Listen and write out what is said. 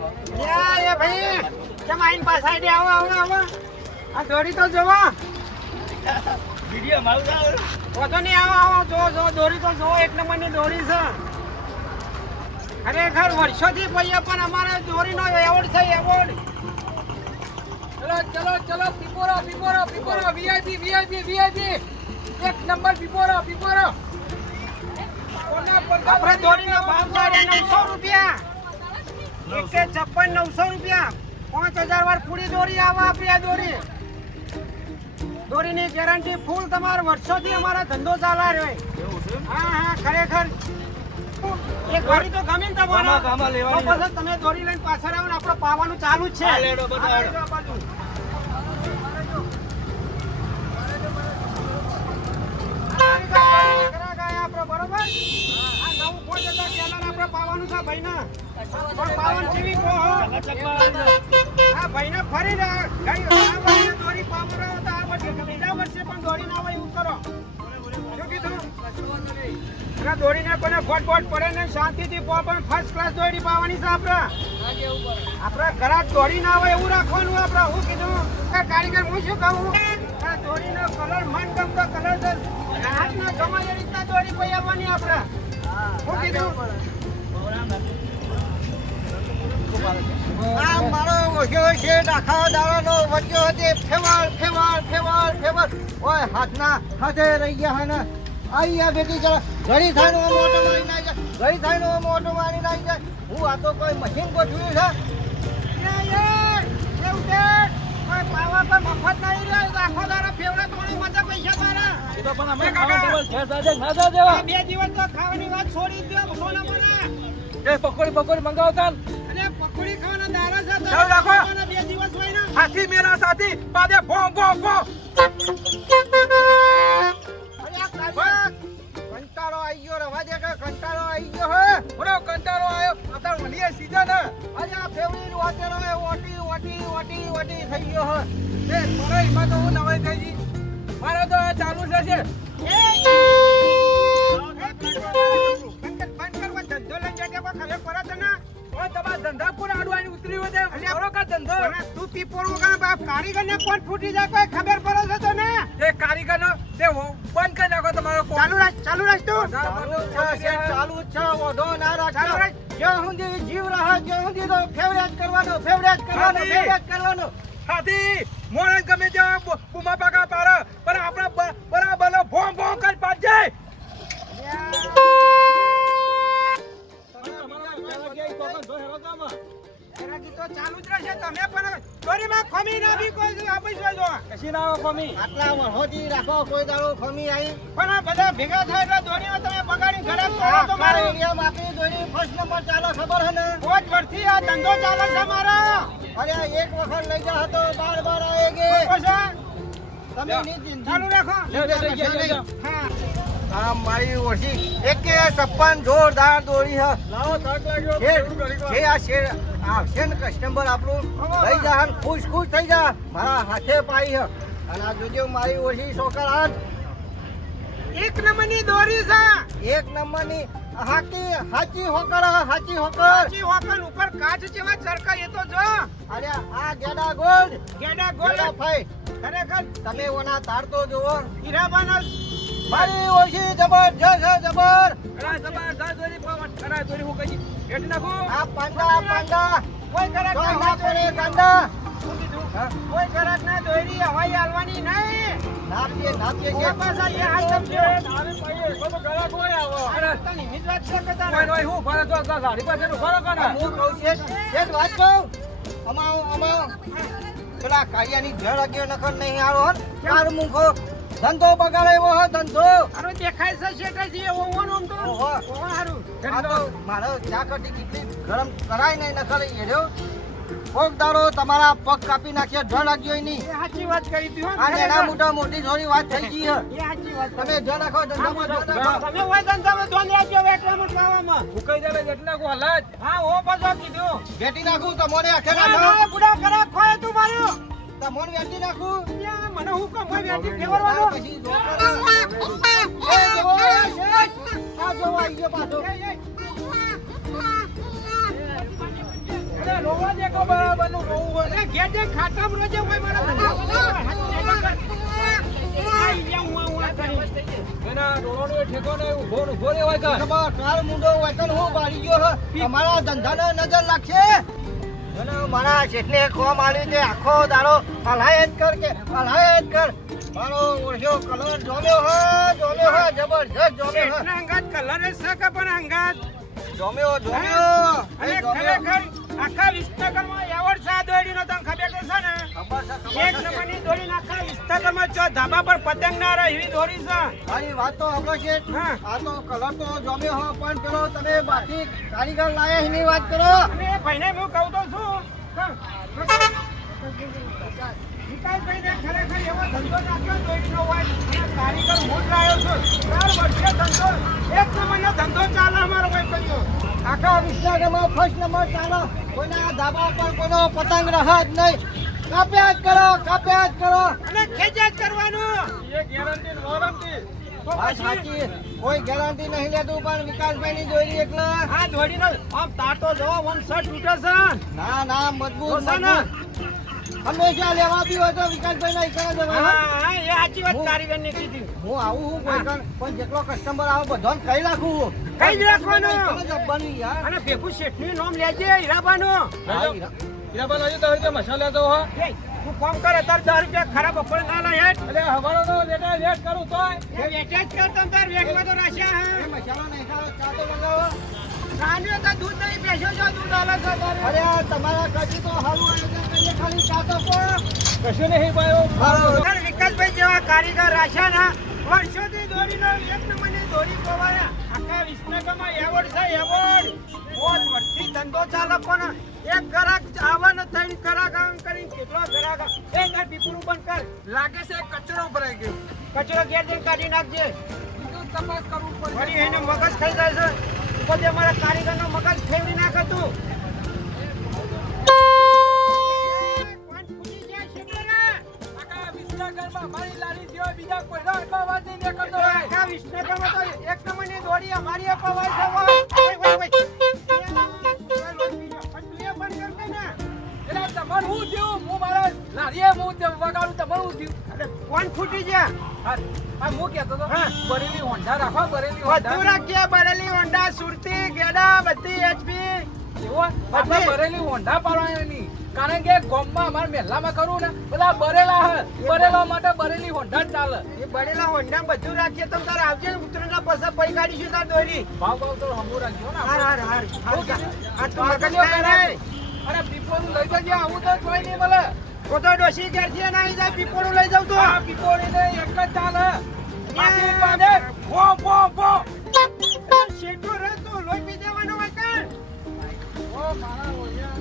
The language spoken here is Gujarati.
યા એ ભાઈ કેમ આઈન પાછા આઈડી આવો આવો આવો? આ દોરી તો જોવો. વીડિયો મારું ચાલે. વધો નહીં આવો આવો જો જો દોરી તો જોવો એક નંબરની દોરી છે. ખરેખર વર્ષોથી પૈયા પણ અમારે દોરીનો એવોર્ડ છે એવોર્ડ. ચલો ચલો ચલો પીપોરો પીપોરો પીપોરો વીઆઈપી વીઆઈપી વીઆઈપી એક નંબર પીપોરો પીપોરો. પર આપણે દોરીનો ભાવ સાડા નવસો રૂપિયા. એક કે છપ્પન નવસો રૂપિયા. પાંચ હજાર વાર પૂરી દોરી આવા આપી આ દોરી. દોરીની ગેરંટી ફૂલ તમારે વર્ષોથી અમારો ધંધો ચાલા રહ્યો હા હા ખરેખર. એક દોરી તો ગમે તમારે. ગામા ગામા લેવાની તો પછી તમે દોરી લઈને પાછળ આવો ને આપણે પાવાનું ચાલુ જ છે. બરોબર? આ નવું ફોન જતા પહેલા આપણે પાવાનું છે ભાઈના. ના દોરીને કોઈને ખોટ ખોટ પડે ને શાંતિથી પો પણ ફર્સ્ટ ક્લાસ દોરી પાવાની છે આપણે આપણે ઘરાક દોડી ના હોય એવું રાખવાનું આપણે હું. કીધું કારીગર હું શું કહું આ દોરીનો કલર મન ગમતો કલર છે ગ્રાહકને ગમે એ રીતના દોડી કોઈ આવવાની આપણે હું કીધું આ મારો વસ્યો છે આખા દાડાનો વસ્યો છે ફેવર ફેવર ફેવર ફેવર ઓય હાથના હાથે રહી ગયા હે ને. આઈ આ બેટી જરા ઘડી થાય નો મોટો મારી નાઈ જાય. ઘડી થાય નો મોટો મારી નાખી જાય. હું આ તો કોઈ મશીન ગોઠવ્યું છે. મફત નહીં રહ્યો. આખો દાડો ફેવરે તોડી મજા પૈસા એ તો પણ અમે ખાવા ટેબલ દેવા. બે દિવસ તો ખાવાની વાત છોડી દો સોના મને એ પકોડી પકોડી મંગાવતા ચાલો રાખો. ને હાથી મેરા સાથી પાદે ભો ભો ભો. અરે આ કાકા કંટાળો આવી ગયો રવા દે કે કંટાળો આવી ગયો હે? બરો કંટાળો આયો. અત્યારે વલીએ સીઝન અરે આ ફેવરી વાટેલો હે ઓટી ઓટી ઓટી ઓટી થઈ ગયો હે. એ મારો એમાં તો હું નવાઈ થઈ મારો તો ચાલુ છે છે તમારા ધંધા કોણ આડવાની ઉતરી હોય તે કરો કા ધંધો? કોણ ફૂટી જાય કોઈ ખબર પડે છે તો ને એ કારીગરનો તે હો- બંધ કરી નાખો તમારો ચાલુ રાખ ચાલુ રાખ તું. ચાલુ જ છે ચાલુ જ ના ચાલુ રાખ. જ્યાં સુધી જીવ રહે ત્યાં સુધી તો ફેવરેટ કરવાનો ફેવરેટ કરવાનો. ફેવરેટ કરવાનો. હાથી! મોણસ ગમે ત્યાં આટલા રાખો કોઈ દાડો ખમી આવી પણ આ બધા ભેગા થાય એટલે દોડીઓ તમે બગાડી ખરાબ કરો તો મારે. એરિયામાં આપણી દોરી ફર્સ્ટ નંબર ચાલે ખબર હે ને? પાંચ વર્ષથી આ ધંધો ચાલે છે મારો. અરે એક વખત લઈ જા હતો બાર બાર આવે કે. તમે ની ચાલુ રાખો. હા. આ મારી ઓછી. એક કે છપ્પન જોરદાર દોરી હે. લાવો થાક લાગ્યો છે છે આ શેર આવશે ને કસ્ટમર આપણું લઈ જા ખુશ ખુશ થઈ જા. મારા હાથે પાઈ હે. અને આ જોજો મારી ઓછી સોકર આજ. એક નંબરની દોરી છે. એક નંબરની હાકી હાચી હોકર હાચી હોકર. કાચી હોકર ઉપર કાચ જેવા ચરકા એ તો જો. અરે આ ગેડા ગોલ્ડ ગેડા ગોલ્ડ ફાઈ. ખરેખર. તમે ઓના તાર તો જુઓ હીરાબાના મારી ઓછી જબરજસ્ત જબર. અરે જબર જા દોરી પાવટ અરે દોરી હું કઈ હેઠ નાખો. આ પાંડા પાંડા. કોઈ કરે પડે હા? કોઈ ઘરાક ના દોરી હવાઈ હાલવાની નહીં. નાપીએ નાપીએ કે પાછા એ હાથ છે આવે પાઈએ કોઈ તો ગળા કોઈ આવો. અરે તની વાત છે કે તારે? કોઈ હું ફરે તો ગાડી પાસે નું? રહો કોને હું કહું છે છે વાત કહું. અમારો અમારો પેલા કાળિયાની જળ અગ્યો નખર નહીં આવો ચાર મુખો ધંધો બગાડે એવો હો ધંધો. અરે દેખાય છે શેઠાજી, એવો ઓન આમ તો. ઓહો. ઓહો, હારું. મારો ચા કટી કેટલી ગરમ કરાય નહીં નખર એર્યો કોક દાડો તમારા પગ કાપી નાખ્યા અગ્યો એ નહીં સાચી વાત કરી હો, આ એના મોટા મોટી થોડી વાત થઈ ગઈ હે સાચી વાત તમે જળ રાખો ધંધામાં તમે હોય ધંધામાં ધ્યાન રાખજો હવે એટલામાં ખાવામાં. મુકાઈ જાય એટલે નાખો હલાજ હા, હો પાછો કીધું. વેટી નાખું તમને આખે ના, બુડા કરા ખોય તું માર્યું. તમને વેટી નાખું મને હું કામ હોય વેઠી આ ફેરવવાનો? પછી જો કરો. રહેવાય કાં. ખબર, તાર મુંડો વતન હું બાળી ગયો હે. અમારા ધંધાને નજર લાગશે. મારા શેઠને કોમ આલ્યું છે આખો દાડો હલાય કર કે હલાય કર. મારો ઓળખ્યો કલર જોમ્યો હે જોમ્યો હે જબરજસ્ત જોમ્યો હે. અંગાત કલર જ છે કે પણ અંગાત? જોમ્યો જોમ્યો. અને ખરેખર આખા વિસ્તારમાં એવોર્ડ છે આ દોડીનો તમને ખબર તો છે ને એક. નંબરની દોડી આખા વિસ્તારમાં જો ધાબા પર પતંગ ના રહે એવી દોડી છે. ભાઈ વાત તો સાંભળો છે. આ તો કલર તો જોમ્યો હો પણ પેલો તમે બાકી કારીગર લાયા એની વાત કરો. અને ભાઈને હું કહું તો છું. વિકાસભાઈને ખરેખર એવો ધંધો નાખ્યો દોડીનો હોય અને કારીગર હું જ છું. ચાર વર્ષે ધંધો એક નંબરનો ધંધો ચાલે અમારો ભાઈ કર્યો આખા ફર્સ્ટ નંબર ચાલો. કોઈના ધાબા પર કોઈનો પતંગ રહે જ નહીં. કાપ્યા જ કરો કાપ્યા જ કરો. અને ખેંચ્યા જ કરવાનું. એ ને વાત પછી સાચી. કોઈ ગેરંટી નહીં લેતું પણ દોરી આમ જો આમ શર્ટ તૂટે છે. ના ના મજબૂત છે ને? હંમેશા લેવા બી હોય તો વિકાસભાઈ ના ઈકણા જવાય હા એ સાચી વાત કારીગરની કીધી. હું આવું હું. કોઈ પણ જેટલો કસ્ટમર આવે બધો કહી રાખું કહી જ રાખવાનું. અને ભેગું શેઠનું નામ લેજે હીરાબાનું હા, ઈરા. હીરાબા લાવજો તો હવે મસાલા લેતો હો. તું ફોન કર અત્યારે દસ રૂપિયા ખરાબ બપોરે ના લે હેઠ એટલે હવારનો લેટા લેટ કરું તો એ વેચે જ કર તમ તાર તો રાશ્યા હા મસાલો નહીં ખાવો, ચા તો મંગાવો. સાંજે તો દૂધ નહીં બેસ્યો છો દૂધ અલગ અરે તમારા કચ્છી તો હારું આયોજન કરીએ ખાલી ચા તો. કશું નહીં ભાઈ હારું. વિકાસભાઈ જેવા કારીગર રાખ્યા ના વર્ષોથી દોરીનો એક નંબરની દોરી પવાયા વિસનગરમાં એવોર્ડ છે એવોર્ડ. પોત વર્ષથી ધંધો ચાલે પણ એક ગ્રાહક આવે ને ત્રણ ગ્રાહક આમ કરી કેટલો ગ્રાહક? એ તાર પીપળું બંધ કર. લાગે છે કચરો ભરાઈ ગયો. કચરો ઘેર જઈને કાઢી નાખજે. બીજું તપાસ કરવું પડશે. વળી એને મગજ ખાઈ જાય છે. ઉપરથી અમારા કારીગરનો મગજ ફેરવી નાખે તું. એટલે તમારે હું થયું? હું મારા લારીએ હું વગાડું, તમારે હું થયું? અરે, કોણ ફૂટી ગયા હા, હા, હું કહેતો હતો, બરેલી હોન્ડા રાખો, બરેલી બધું રાખીએ બરેલી હોન્ડા સુરતી ગેડા બધી એચપી એવું? આપણે બરેલી હોન્ડા પાડવાની કારણ કે ગામમાં અમારા મહેલામાં કરવું ને બધા બરેલા હે બરેલા માટે બરેલી હોન્ડા ચાલે એ બરેલા હોન્ડા બધું રાખીએ તો તાર આવજે ને ઉતરેલા પછી પૈ કાઢીશું તાર દોરી ભાવ ભાવ તો હમું રાખજો ને હાર હાર હાર હાર આ તું મગજ પાકડીઓ ખાય કરાવે. નહીં. અરે પીપોળું લઈ જજે આવું તો કોઈ નહીં મળે ખોટો ડોસી ઘેરથી ના આવી જાય પીપોળું લઈ જાવ તો. આ પીપોળી ને એક જ ચાલે. માટી પાડે વો વો વો શેઠો રે તો લોહી પી દેવાનો વાકણ ઓ મારા ઓયા